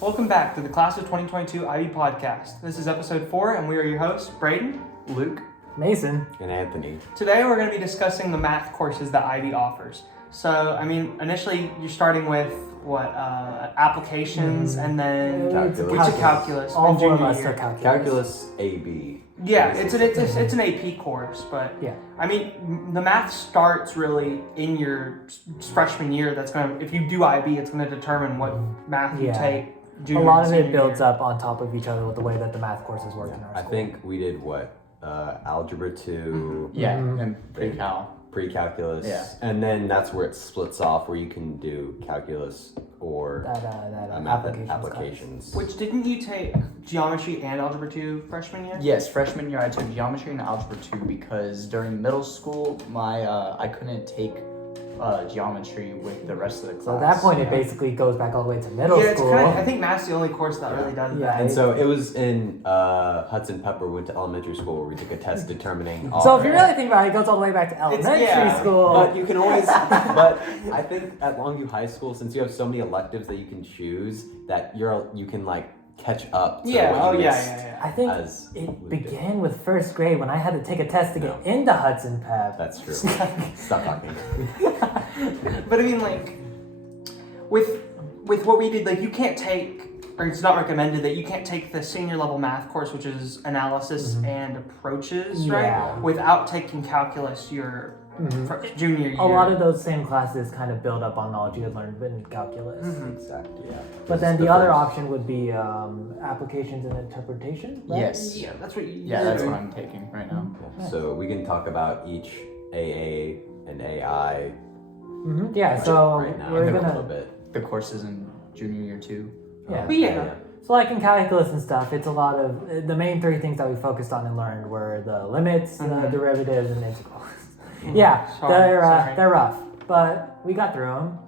Welcome back to the Class of 2022 IB podcast. This is episode 4, and we are your hosts, Braden, Luke, Mason, and Anthony. Today we're going to be discussing the math courses that IB offers. So, initially you're starting with applications, and then calculus. All and four of junior us year. are calculus. Calculus AB. Yeah, it's an AP course, but Yeah. the math starts really in your freshman year. That's if you do IB, it's gonna determine what math you take. A lot of it builds up on top of each other with the way that the math courses work in our I school. think we did Algebra 2. Yeah, and pre-cal. Pre-calculus. Yeah. And then that's where it splits off, where you can do calculus or math applications. Which didn't you take geometry and algebra 2 freshman year? Yes, freshman year I took geometry and algebra 2 because during middle school I couldn't take geometry with the rest of the class. So at that point, it basically goes back all the way to middle school. I think math's the only course that really does that. And so it was in Hudson Pepper. We went to elementary school where we took a test determining all. So if you really think about it, it goes all the way back to elementary school. But you can always. But I think at Longview High School, since you have so many electives that you can choose, that you can catch up. To what you missed. I think it began with first grade when I had to take a test to get into Hudson Pep. That's true. Stop talking. But with what we did, you can't take, or it's not recommended that you can't take the senior level math course, which is analysis and approaches, right? Without taking calculus your junior year. A lot of those same classes kind of build up on knowledge you had learned in calculus. Exactly. Yeah. But then the other option would be applications and interpretation. Right? Yes. Yeah, that's what you. That's what I'm taking right now. So we can talk about each AA and AI. Yeah. So right now, we're a gonna. little bit. The courses in junior year too. Yeah. So like in calculus and stuff, it's a lot of the main three things that we focused on and learned were the limits, the derivatives, and integrals. They're rough, but we got through them.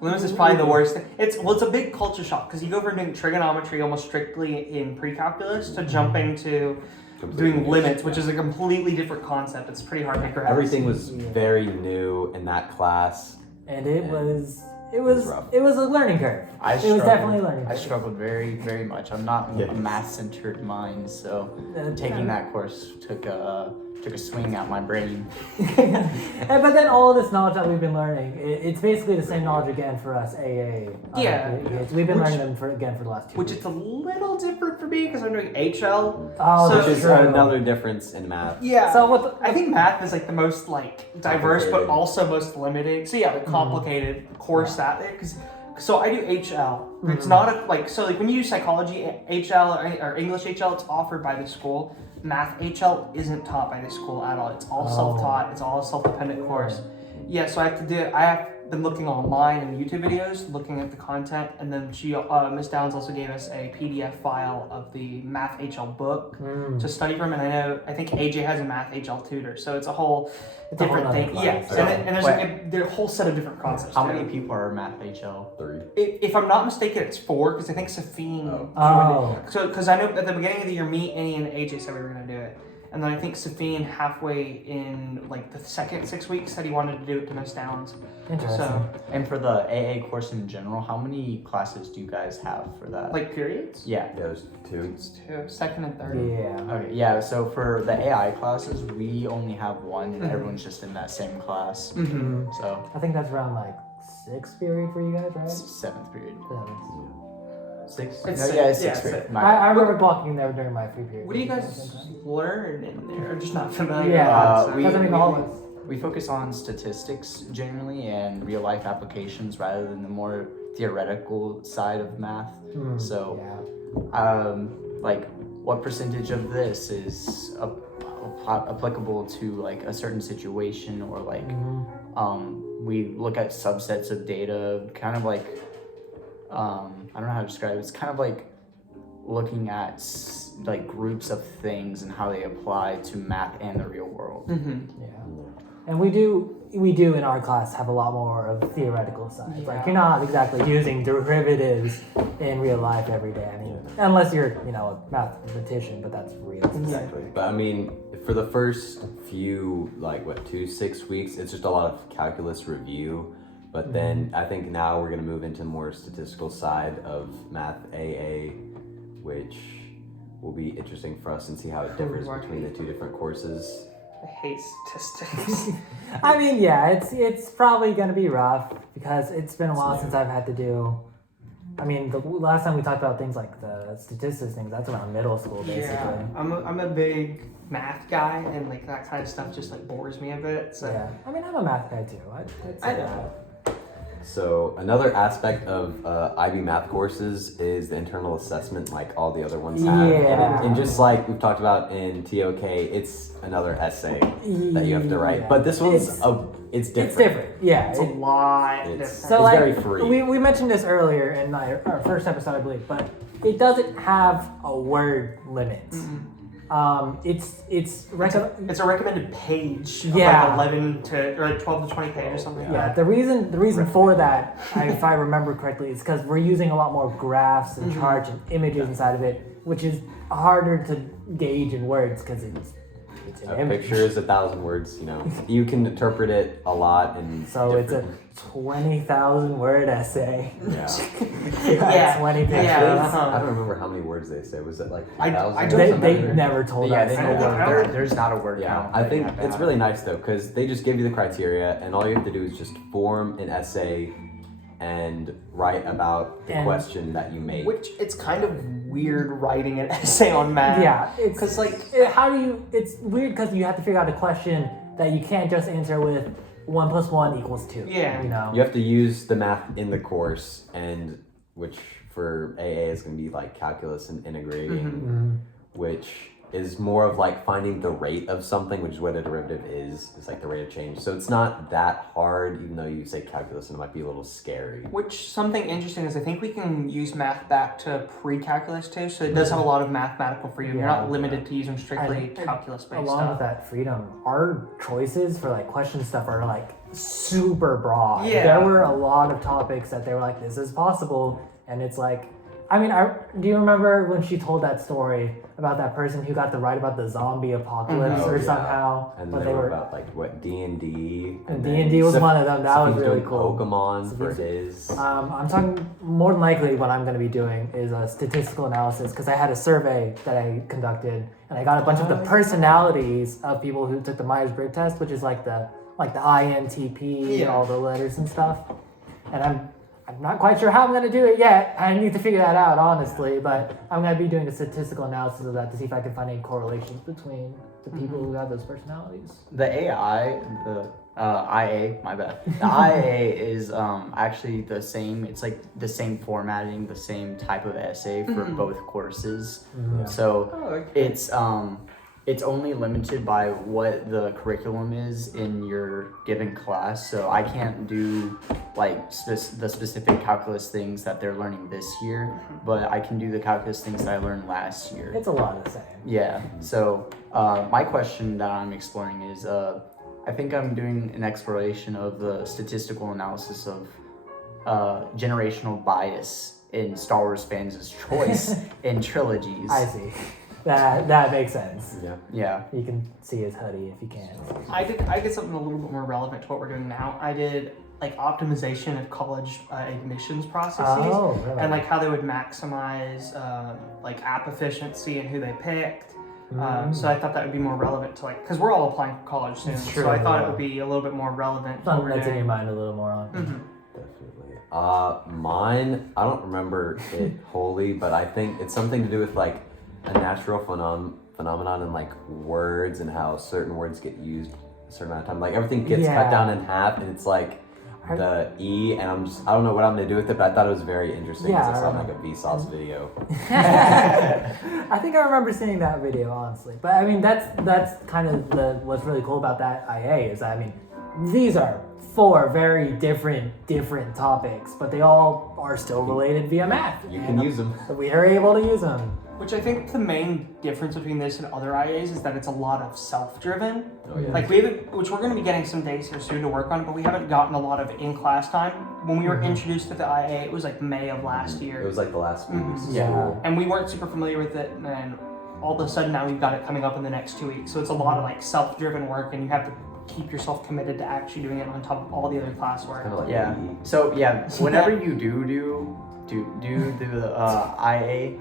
Limits is probably the worst thing. It's a big culture shock because you go from doing trigonometry almost strictly in pre-calculus to jumping to doing limits, which is a completely different concept. It's pretty hard to grasp. Everything was very new in that class, and it was rough. a learning curve. It was definitely a learning curve. I struggled very, very much. I'm not a math-centered mind, so taking that course took a swing at my brain. But then all of this knowledge that we've been learning, it's basically the same knowledge again for us AA. We've been learning them for the last 2 Which weeks. it's a little different for me because I'm doing HL. Oh, which is another difference in math. Yeah. So I think math is the most diverse, but also most limiting. So the complicated course So I do HL. It's not when you do psychology HL or English HL, it's offered by the school. Math HL isn't taught by the school at all. It's all self-taught. It's all a self-dependent course. Yeah, so I have to do it. I have been looking online in YouTube videos, looking at the content, and then Miss Downs also gave us a PDF file of the Math HL book to study from. And I think AJ has a Math HL tutor, so it's a whole different thing. Yeah, and there's a whole set of different concepts. How many people are Math HL? 3. If I'm not mistaken, it's 4 because I think Safine. So because I know at the beginning of the year, me, Annie, and AJ said we were going to do it. And then I think Safine halfway in the second 6 weeks said he wanted to do it to Miss Downs. Interesting. So, And for the AA course in general, how many classes do you guys have for that? periods? Yeah. There's 2. It's 2, second and third. Yeah. Okay, yeah, so for the AI classes, we only have one, and everyone's just in that same class. Mm-hmm. So, I think that's around 6th period for you guys, right? 7th period. 7th. 6th? It's No, six. yeah, it's Yeah, 6th it's period. six. My- I remember blocking there during my free period. What do you guys learn in there? Or just not familiar? Yeah, we- doesn't mean all of us. We focus on statistics generally and real life applications rather than the more theoretical side of math. So, what percentage of this is applicable to a certain situation, or we look at subsets of data, kind of I don't know how to describe it. It's kind of looking at groups of things and how they apply to math and the real world. Yeah. And we do in our class have a lot more of the theoretical side. You're not exactly using derivatives in real life every day. Unless you're, a mathematician, but that's real. Exactly. But for the first few 6 weeks, it's just a lot of calculus review. But then I think now we're gonna move into more statistical side of math AA, which will be interesting for us and see how it differs between the two different courses. I hate statistics. I mean, yeah, it's probably gonna be rough because it's been a while since I've had to do. I mean, the last time we talked about things like the statistics things, that's around middle school, basically. Yeah, I'm a big math guy, and like that kind of stuff just like bores me a bit. So Yeah, I mean, I'm a math guy too. I'd say I know. that. So another aspect of IB math courses is the internal assessment, like all the other ones have. Yeah. And just like we've talked about in TOK, it's another essay that you have to write. Yeah. But this one's it's different. It's different. Yeah. it's a lot It's- different. So like very free. we mentioned this earlier in our first episode, I believe, but it doesn't have a word limit. It's It's a recommended page of Yeah. like 11 to or 12 to 20 pages or something like yeah. that. The reason for that, if I remember correctly, is because we're using a lot more graphs and charts and images inside of it, which is harder to gauge in words because it's an A image. picture is 1,000 words, you know. You can interpret it a lot and So it's a 20,000 word essay. yeah. Yeah. 20 pictures. Yeah, I don't remember how many words they say. Was it like I 1,000? don't They remember. never told Yeah, us. they I know don't- there's not a word Yeah, count. I that you think have to it's have. really nice though because they just give you the criteria and all you have to do is just form an essay and write about the And- question that you made. Which it's kind of weird writing an essay on math. Yeah, it's 'Cause, like- how do you? It's weird because you have to figure out a question that you can't just answer with 1 + 1 = 2. Yeah. you know. You have to use the math in the course, and which for AA is going to be like calculus and integrating, which is more of like finding the rate of something, which is what a derivative is. It's like the rate of change. So it's not that hard, even though you say calculus and it might be a little scary. Which something interesting is I think we can use math back to pre-calculus too, so it does have a lot of mathematical freedom. You're not Yeah. limited to using strictly And calculus-based Along stuff. with that freedom, our choices for like question stuff are like super broad. Yeah. There were a lot of topics that they were like, "This is possible," and it's like. I mean, do you remember when she told that story about that person who got to write about the zombie apocalypse Oh, or yeah. somehow? And but they were about like what D&D. And D&D was one of them. That was really cool. Pokemon for Sophia's- his. I'm talking more than likely what I'm going to be doing is a statistical analysis because I had a survey that I conducted and I got a bunch of the personalities of people who took the Myers-Briggs test, which is like the INTP and Yeah. all the letters and stuff. And I'm not quite sure how I'm going to do it yet. I need to figure that out honestly, but I'm going to be doing a statistical analysis of that to see if I can find any correlations between the people who have those personalities. The AI, the IA, my bad. The IA is actually the same. It's like the same formatting, the same type of essay for both courses. So it's only limited by what the curriculum is in your given class. So I can't do like the specific calculus things that they're learning this year, but I can do the calculus things that I learned last year. It's a lot of the same. Yeah. So my question that I'm exploring is, I think I'm doing an exploration of the statistical analysis of generational bias in Star Wars fans' choice in trilogies. I see. That makes sense. Yeah. Yeah. You can see his hoodie if you can. I did something a little bit more relevant to what we're doing now. I did like optimization of college admissions processes Oh, really? and like how they would maximize like app efficiency and who they picked. So I thought that would be more relevant to like because we're all applying for college soon. It's So I true, thought yeah. it would be a little bit more relevant to what Something we're that's in your doing. mind a little more on. Definitely. Mine, I don't remember it wholly, but I think it's something to do with like a natural phenomenon and like words and how certain words get used a certain amount of time. Like everything gets Yeah. cut down in half and it's like the E and I don't know what I'm gonna do with it, but I thought it was very interesting because Yeah, I saw I like a Vsauce video. I think I remember seeing that video honestly, but I mean that's kind of what's really cool about that IA is I mean these are 4 very different topics, but they all are still related via math. You can use them. We are able to use them. Which I think the main difference between this and other IAs is that it's a lot of self-driven. Oh, yeah. Like we haven't, which we're going to be getting some days here soon to work on, but we haven't gotten a lot of in-class time. When we were introduced to the IA, it was like May of last It year, was like the last few weeks of Yeah. school. and we weren't super familiar with it. And then all of a sudden now we've got it coming up in the next 2 weeks. So it's a lot of like self-driven work, and you have to keep yourself committed to actually doing it on top of all the other classwork. Kind of like Yeah. AE. So yeah, whenever you do the IA,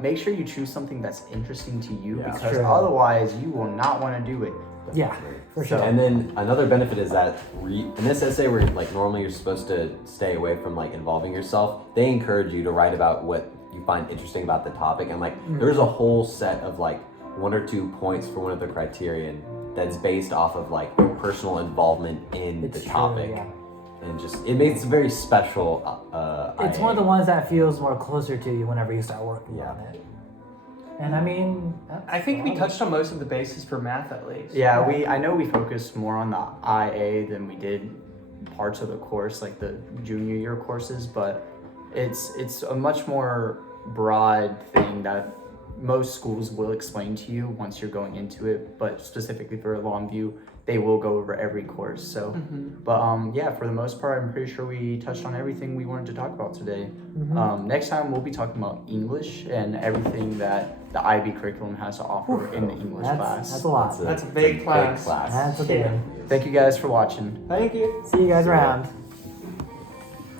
make sure you choose something that's interesting to you Yeah, because sure. otherwise you will not want to do it. Yeah, for sure. And then another benefit is that in this essay where like normally you're supposed to stay away from like involving yourself, they encourage you to write about what you find interesting about the topic, and like there's a whole set of like 1 or 2 points for one of the criterion that's based off of like personal involvement in It's the true, topic, yeah. and just it makes a very special. It's IA. one of the ones that feels more closer to you whenever you start working Yeah. on it. And I mean, I think we touched on most of the basis for math at least. Yeah, I know we focused more on the IA than we did parts of the course, like the junior year courses, but it's a much more broad thing that most schools will explain to you once you're going into it, but specifically for Longview, they will go over every course. So, but yeah, for the most part, I'm pretty sure we touched on everything we wanted to talk about today. Next time, we'll be talking about English and everything that the IB curriculum has to offer in the English class. That's a lot. That's a big class. That's a big one. Thank you guys for watching. Thank you. See you guys around.